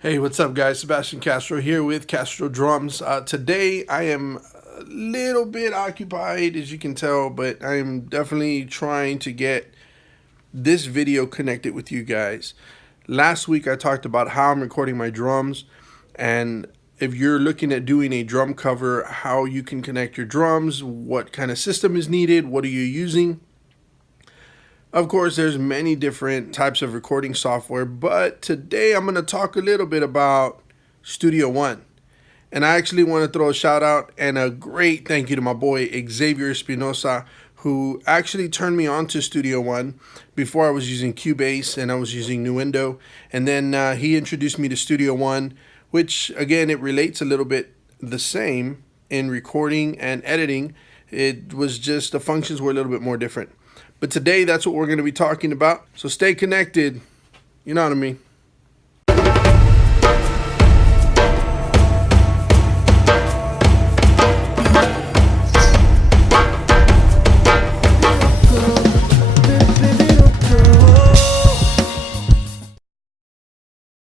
Hey, what's up, guys? Sebastian Castro here with Castro Drums. Today, I am a little bit occupied, as you can tell, but I'm definitely trying to get this video connected with you guys. Last week, I talked about how I'm recording my drums, and if you're looking at doing a drum cover, how you can connect your drums, what kind of system is needed, what are you using. Of course, there's many different types of recording software, but today I'm going to talk a little bit about Studio One. And I actually want to throw a shout out and a great thank you to my boy Xavier Espinosa, who actually turned me on to Studio One. Before I was using Cubase and I was using Nuendo, and then he introduced me to Studio One, which again, it relates a little bit the same in recording and editing. It was just the functions were a little bit more different. But today, that's what we're going to be talking about. So stay connected. You know what I mean.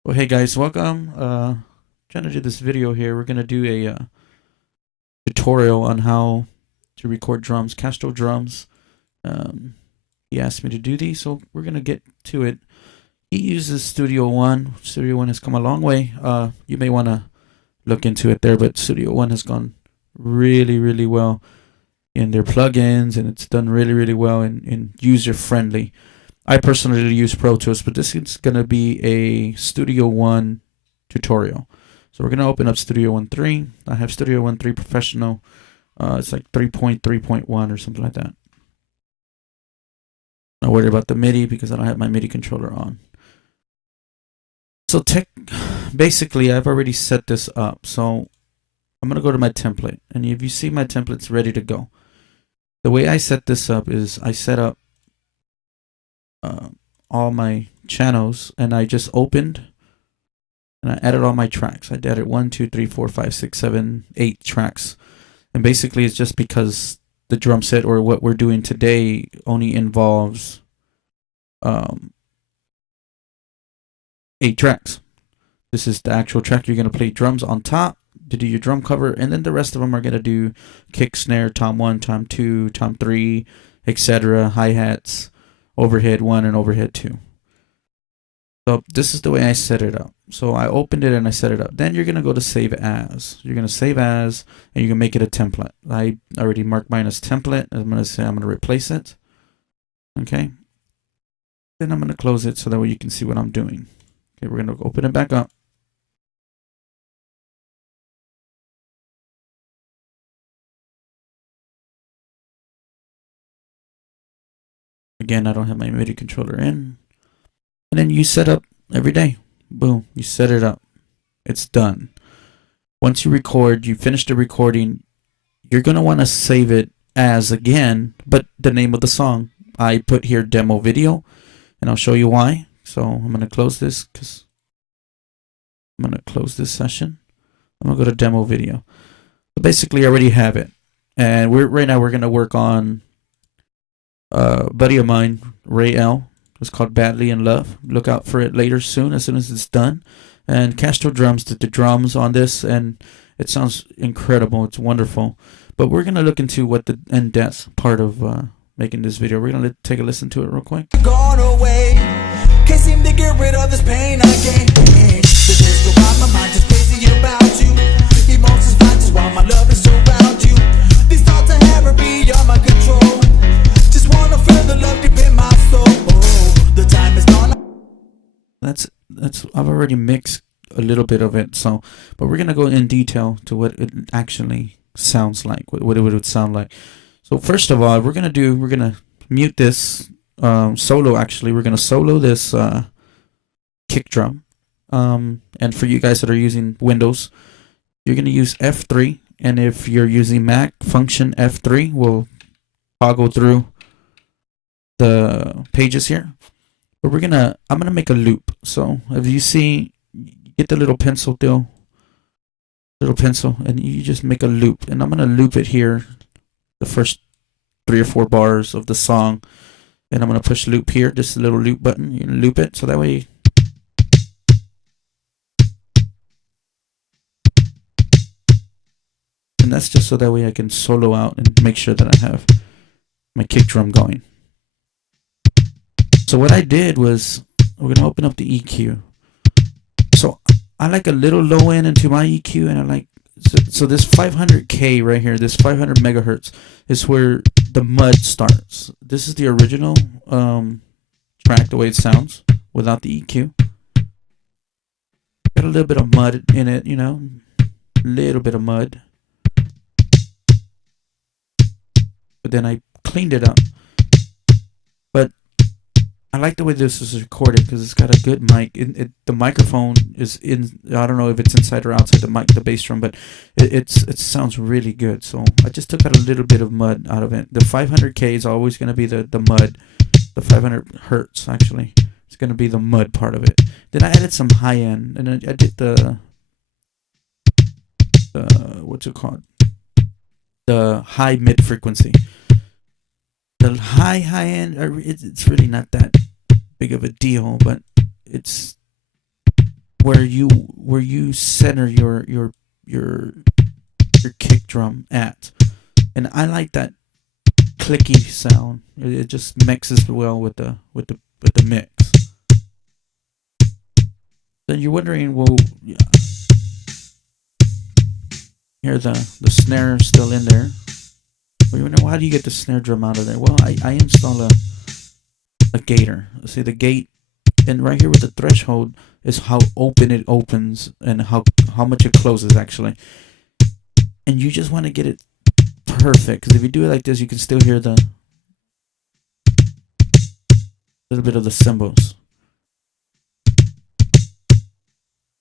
Well, hey guys, welcome. Trying to do this video here. We're gonna do a tutorial on how to record drums, Castro drums. He asked me to do these, so we're gonna get to it. He uses Studio One. Studio One has come a long way. You may want to look into it there, but Studio One has gone really, really well in their plugins, and it's done really, really well and user friendly. I personally use Pro Tools, but this is going to be a Studio One tutorial. So we're going to open up Studio One 3. I have Studio One 3 Professional. It's like 3.3.1 or something like that. Not worried about the MIDI because I don't have my MIDI controller on. So basically, I've already set this up. So I'm going to go to my template. And if you see my template, it's ready to go. The way I set this up is I set up all my channels, and I just opened and I added all my tracks. I added 1, 2, 3, 4, 5, 6, 7, 8 tracks, and basically it's just because the drum set or what we're doing today only involves 8 tracks. This is the actual track you're going to play drums on top to do your drum cover, and then the rest of them are going to do kick, snare, tom 1, tom 2, tom 3, etc., hi-hats, overhead 1 and overhead 2. So this is the way I set it up. So I opened it and I set it up. Then you're going to go to save as. You're going to save as, and you're going to make it a template. I already marked mine as template. I'm going to say I'm going to replace it. Okay. Then I'm going to close it so that way you can see what I'm doing. Okay, we're going to open it back up. Again, I don't have my MIDI controller in. And then you set up every day. Boom, you set it up. It's done. Once you record, you finish the recording, you're going to want to save it as again, but the name of the song. I put here demo video, and I'll show you why. So I'm going to close this because I'm going to close this session. I'm going to go to demo video. So basically, I already have it. And right now we're going to work on buddy of mine, Ray L. It's called Badly in Love. Look out for it later soon, as soon as it's done. And Castro Drums did the drums on this, and it sounds incredible. It's wonderful. But we're going to look into what the in-depth part of making this video. We're going to take a listen to it real quick. Gone away. Can't seem to get rid of this pain again. The days go by, my mind just crazy about you. Emotions fight just while my love is around you. These thoughts are heavy beyond my control. Just wanna feel the love deep in my soul. The time is gone. That's I've already mixed a little bit of it, so but we're gonna go in detail to what it actually sounds like, what it would sound like. So first of all, we're gonna mute this solo. Actually, we're gonna solo this kick drum. And for you guys that are using Windows, you're gonna use F3, and if you're using Mac, function F3 will toggle through the pages here. But I'm gonna make a loop. So if you see, get the little pencil, and you just make a loop. And I'm gonna loop it here, the first 3 or 4 bars of the song, and I'm gonna push loop here, just a little loop button. You can loop it so that way that's just so that way I can solo out and make sure that I have my kick drum going. So what I did was, we're going to open up the EQ. So I like a little low end into my EQ, and I like, so this 500K right here, this 500 megahertz is where the mud starts. This is the original track, the way it sounds without the EQ. Got a little bit of mud in it, you know, a little bit of mud. But then I cleaned it up. But I like the way this is recorded because it's got a good mic. The microphone is in. I don't know if it's inside or outside the mic, the bass drum, but it sounds really good. So I just took out a little bit of mud out of it. The 500K is always going to be the mud. The 500 hertz actually, it's going to be the mud part of it. Then I added some high end, and I did the what's it called? The high mid frequency. The high end, it's really not that big of a deal, but it's where you center your kick drum at, and I like that clicky sound. It just mixes well with the mix. Then you're wondering, well, yeah, hear the snare still in there. Well, you wonder, well, how do you get the snare drum out of there? Well, I install a gator. See, the gate, and right here with the threshold is how open it opens and how much it closes actually. And you just want to get it perfect, because if you do it like this, you can still hear the little bit of the cymbals.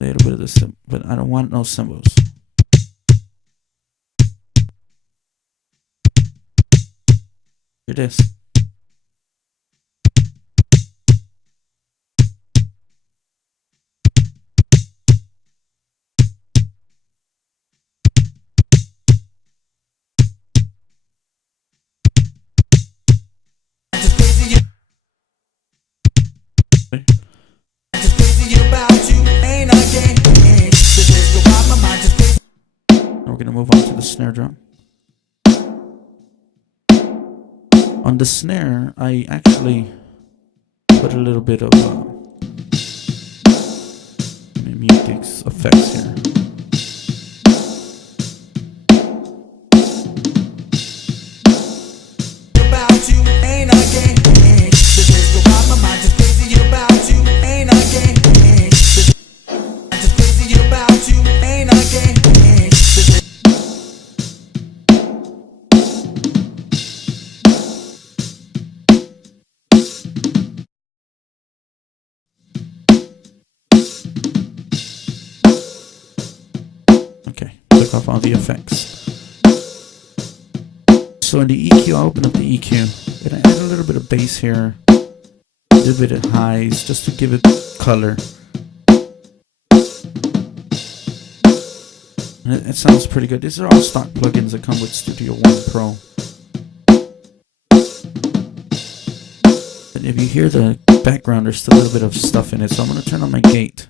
A little bit of the cymbals, but I don't want no cymbals. Hear this. We're going to move on to the snare drum. On the snare, I actually put a little bit of let me mute these effects here. Off all the effects. So in the EQ, I open up the EQ and I add a little bit of bass here, a little bit of highs, just to give it color. And it sounds pretty good. These are all stock plugins that come with Studio One Pro. And if you hear the background, there's still a little bit of stuff in it, so I'm going to turn on my gate.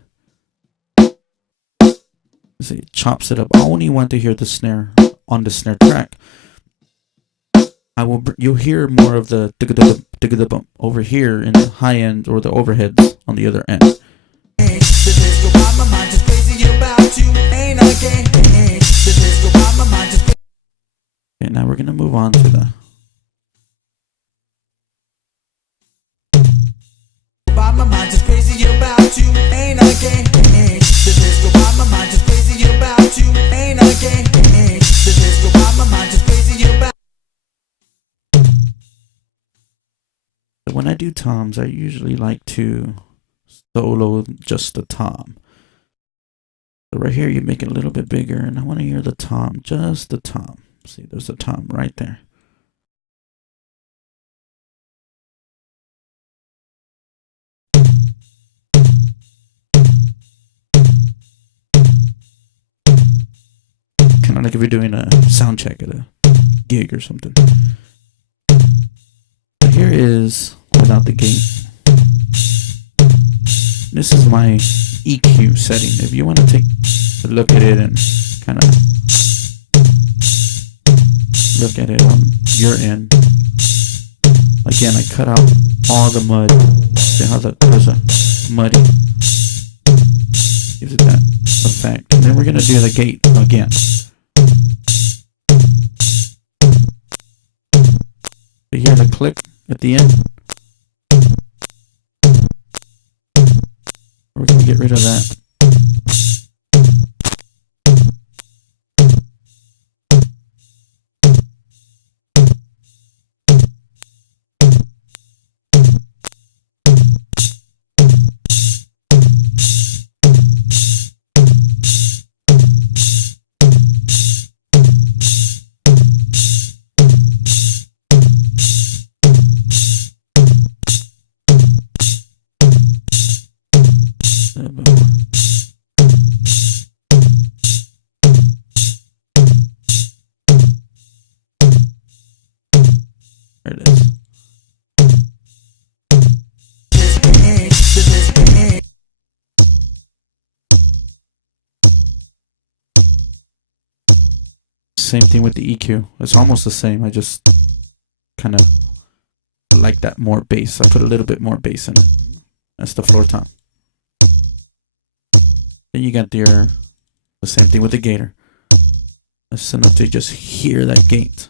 See, it chops it up. I only want to hear the snare on the snare track. You'll hear more of the bump over here in the high end, or the overheads on the other end. Okay, now we're gonna move on to the. My mind just crazy about you, ain't a game. This is my mind just crazy about you, ain't a game. This is my mind just crazy about. When I do toms, I usually like to solo just the tom. So right here, you make it a little bit bigger, and I want to hear the tom, just the tom. See, there's the tom right there. Kind of like if you're doing a sound check at a gig or something. So here is without the gate. This is my EQ setting. If you want to take a look at it and kind of look at it on your end. Again, I cut out all the mud. See how there's a muddy? Gives it that effect. And then we're going to do the gate again. You hear the click at the end? We're going to get rid of that. There it is. Same thing with the EQ. It's almost the same. I just kind of like that more bass. I put a little bit more bass in it. That's the floor tom. Then you got the same thing with the gator. It's enough to just hear that gate.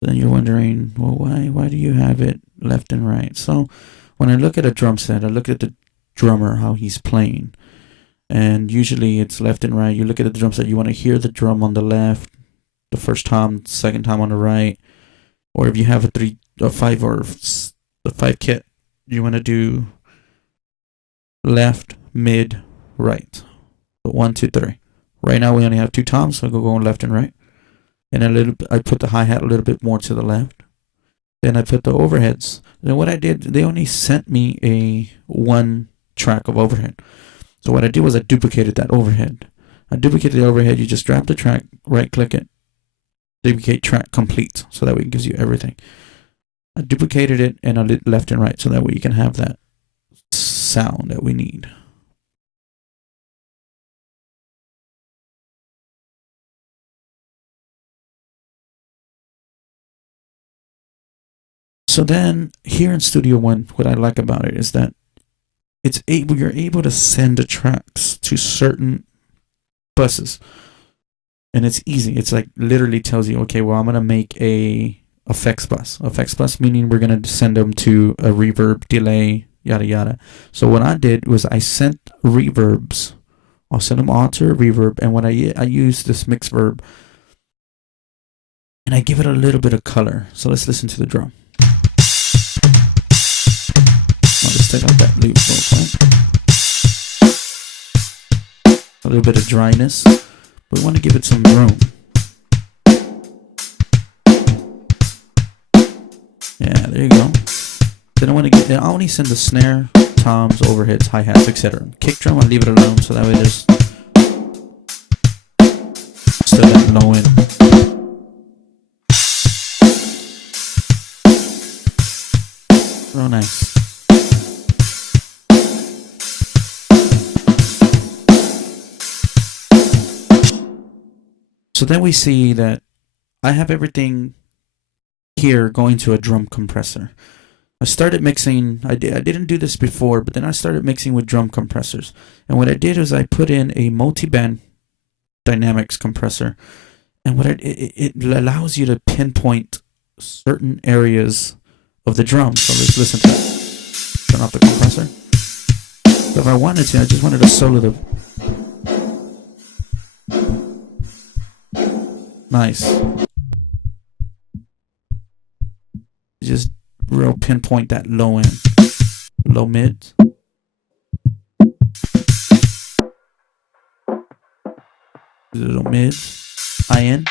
Then you're wondering, well, why do you have it left and right? So when I look at a drum set, I look at the drummer, how he's playing. And usually it's left and right. You look at the drum set, you want to hear the drum on the left, the first time, second time on the right. Or if you have a 5 kit, you want to do left, mid, right. So 1, 2, 3. Right now we only have 2 toms, so I'll go on left and right. And I put the hi-hat a little bit more to the left. Then I put the overheads. Then what I did, they only sent me a 1 track of overhead. So what I did was I duplicated that overhead. I duplicated the overhead. You just drop the track, right click it, duplicate track complete. So that way it gives you everything. I duplicated it and I lit left and right. So that way you can have that sound that we need. So then here in Studio One, what I like about it is that you're able to send the tracks to certain buses. And it's easy. It's like literally tells you, okay, well, I'm going to make a effects bus. Effects bus meaning we're going to send them to a reverb, delay, yada, yada. So what I did was I sent reverbs. I'll send them all to a reverb. And when I use this mix verb and I give it a little bit of color. So let's listen to the drum. I'll just take out that loop real quick. A little bit of dryness. We want to give it some room. Yeah, there you go. Then I only send the snare, toms, overheads, hi-hats, etc. Kick drum, I leave it alone so that way there's still that low end. Real nice. So then we see that I have everything here going to a drum compressor. I started mixing, I didn't do this before, but then I started mixing with drum compressors. And what I did is I put in a multi-band dynamics compressor. And what it allows you to pinpoint certain areas of the drum. So let's listen to it. Turn off the compressor. So if I wanted to, I just wanted to solo the... Nice. Just real pinpoint that low end. Low mid. Little mid. High end.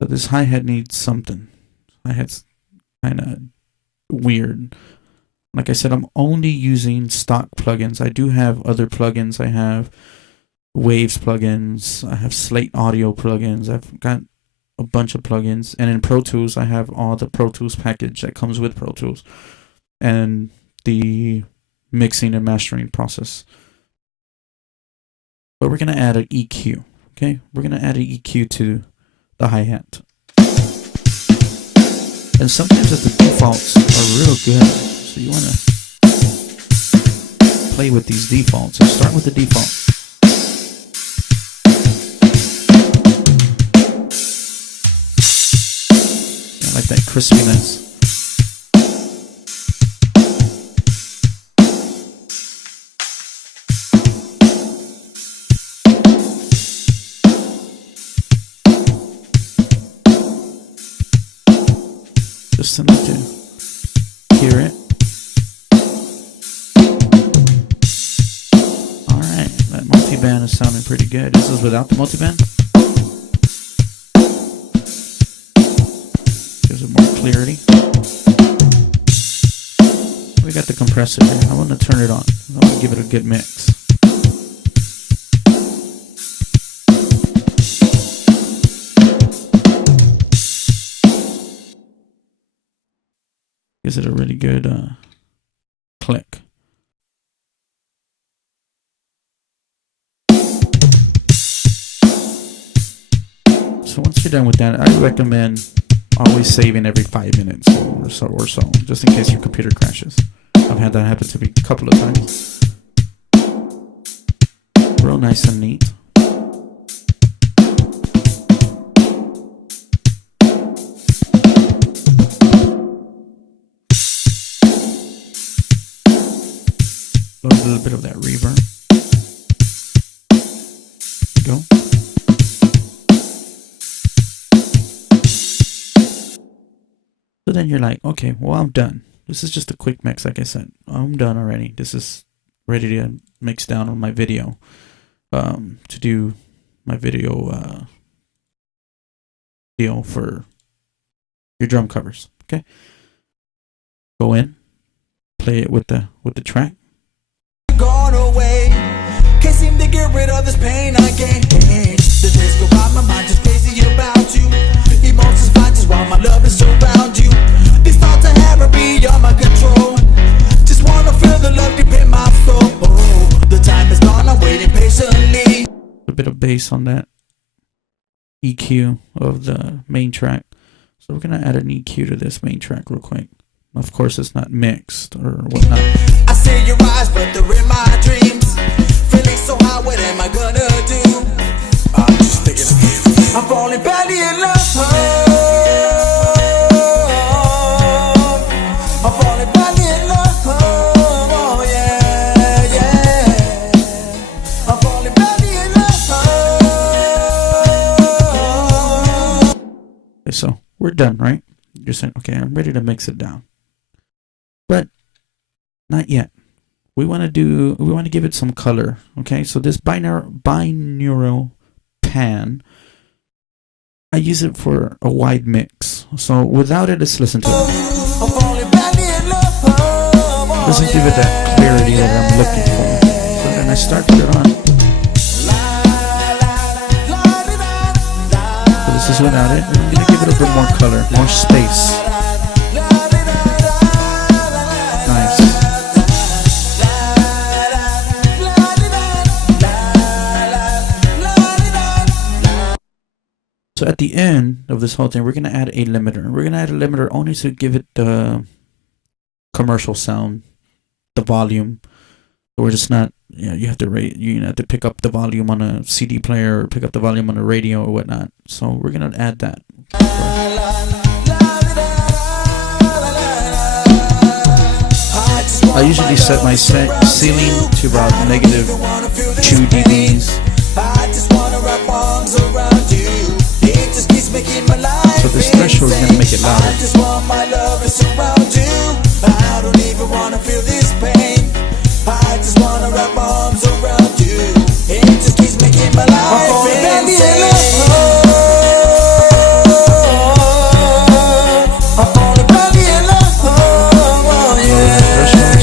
So this hi-hat needs something. Hi-hat's kind of weird. Like I said, I'm only using stock plugins. I do have other plugins. I have Waves plugins. I have Slate Audio plugins. I've got a bunch of plugins. And in Pro Tools, I have all the Pro Tools package that comes with Pro Tools and the mixing and mastering process. But we're going to add an EQ. Okay, we're going to add an EQ to the hi-hat. And sometimes the defaults are real good. So you want to play with these defaults. So start with the default. I like that crispiness. Just enough to hear it. Alright, that multiband is sounding pretty good. This is without the multiband. Gives it more clarity. We got the compressor here. I want to turn it on. I want to give it a good mix. Gives it a really good click. So once you're done with that, I recommend always saving every 5 minutes or so, just in case your computer crashes. I've had that happen to me a couple of times. Real nice and neat. A little bit of that reverb. There you go. So then you're like, okay, well, I'm done. This is just a quick mix, like I said. I'm done already. This is ready to mix down on my video. To do my video deal for your drum covers. Okay. Go in, play it with the track. Gone away. Can't seem to get rid of this pain I gain. The days go by, my mind just crazy about you. Emotions fight just while my love is around you. These thoughts I have are beyond my control. Just wanna feel the love deep in my soul. The time is gone, I'm waiting patiently. A bit of bass on that EQ of the main track. So we're gonna add an EQ to this main track real quick. Of course, it's not mixed or whatnot. I see your eyes, but they're in my dreams. Feeling so high, what am I gonna do? I'm just thinking of you. I'm falling badly in love. I'm falling badly in love. Oh yeah, yeah. I'm falling badly in love. Okay, so we're done, right? You're saying, okay, I'm ready to mix it down. But not yet. We want to give it some color. Okay, so this binaural pan, I use it for a wide mix. So without it, let's listen to it. Doesn't give it that clarity that I'm looking for. So then I start to it on. So this is without it. I'm gonna give it a bit more color, more space. Nice. So at the end of this whole thing, we're going to add a limiter. We're going to add a limiter only to give it the commercial sound, the volume. We're just not, you have to have to pick up the volume on a CD player or pick up the volume on a radio or whatnot. So we're going to add that. I usually set my ceiling to about negative 2 dBs. So this threshold is going to make it louder. I don't even want to feel this pain. I just want to wrap arms around you. It just keeps making my life insane. I'm falling badly in love. Oh yeah.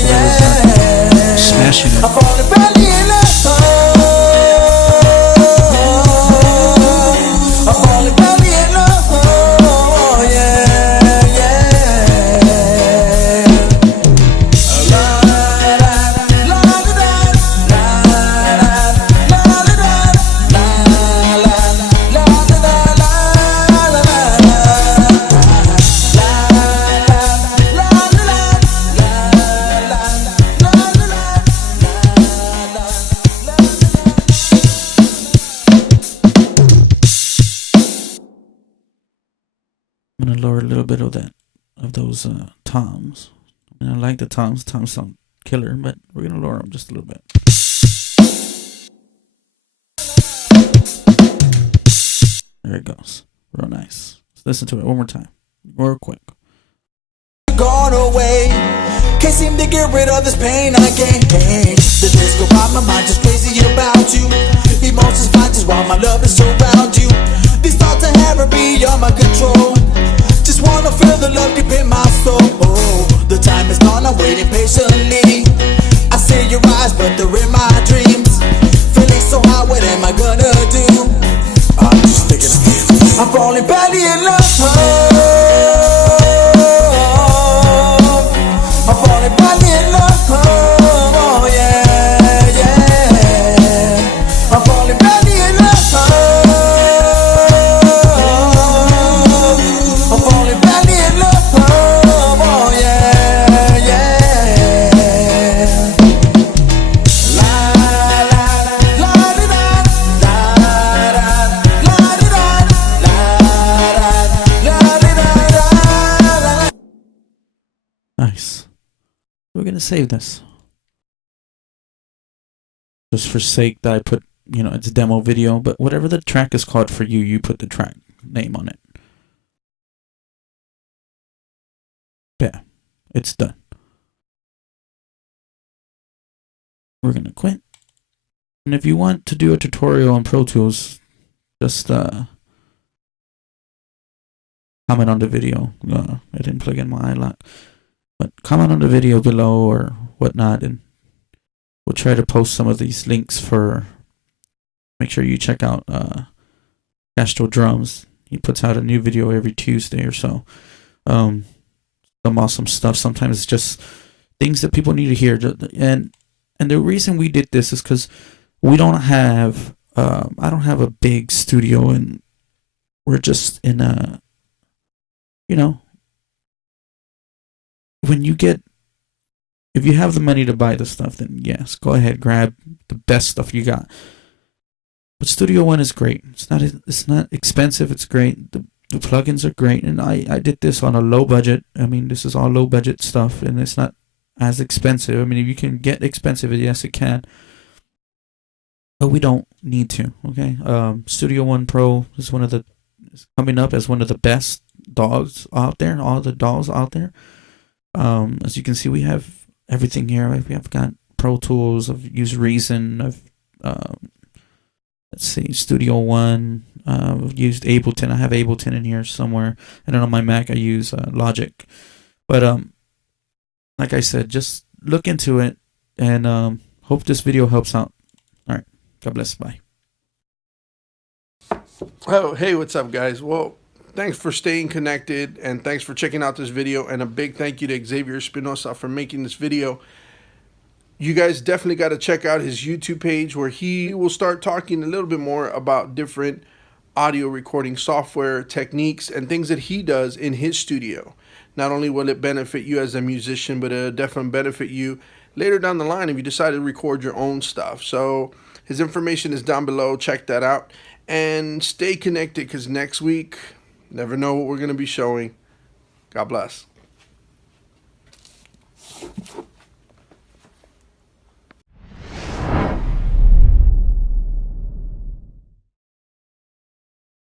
of those toms. I mean, I like the toms. Toms sound killer, but we're gonna lower them just a little bit. There it goes. Real nice. Let's listen to it one more time. Real quick. Gone away. Can't seem to get rid of this pain I gain. The days go by, my mind just crazy about you. Emotions fly just while my love is around you. These thoughts I have are beyond my control. Just wanna feel the love deep in my soul. The time is gone, I'm waiting patiently. I see your eyes, but they're in my dreams. Feeling so high, what am I gonna do? I'm just thinking of you. I'm falling badly in love. I'm falling badly in love, oh yeah, yeah. I'm falling badly in love. I'm falling badly in love, oh yeah, yeah. La la la la da da la da da. Nice. We're gonna save this. Just for sake that I put, it's a demo video, but whatever the track is called for you, you put the track name on it. Yeah, it's done. We're gonna quit. And if you want to do a tutorial on Pro Tools, just comment on the video. I didn't plug in my iLock. But comment on the video below or whatnot, and we'll try to post some of these links for. Make sure you check out Castro Drums. He puts out a new video every Tuesday or so. Some awesome stuff. Sometimes it's just things that people need to hear. And the reason we did this is because we don't have. I don't have a big studio, and we're just in a. If you have the money to buy the stuff, then yes, go ahead, grab the best stuff you got. But Studio One is great. It's not expensive. It's great. The plugins are great, and I did this on a low budget. I mean, this is all low budget stuff, and it's not as expensive. I mean, if you can get expensive, yes, it can. But we don't need to. Okay. Studio One Pro is coming up as one of the best DAWs out there. All the DAWs out there. As you can see, we have everything here. We have got Pro Tools. I've used Reason. Let's see, Studio One. I've used Ableton. I have Ableton in here somewhere. And then on my Mac, I use Logic. But like I said, just look into it, and hope this video helps out. All right, God bless. Bye. Oh, hey, what's up, guys? Well, thanks for staying connected, and thanks for checking out this video, and a big thank you to Xavier Espinosa for making this video. You guys definitely got to check out his YouTube page, where he will start talking a little bit more about different audio recording software techniques and things that he does in his studio. Not only will it benefit you as a musician, but it'll definitely benefit you later down the line if you decide to record your own stuff. So his information is down below. Check that out and stay connected, because next week, never know what we're going to be showing. God bless.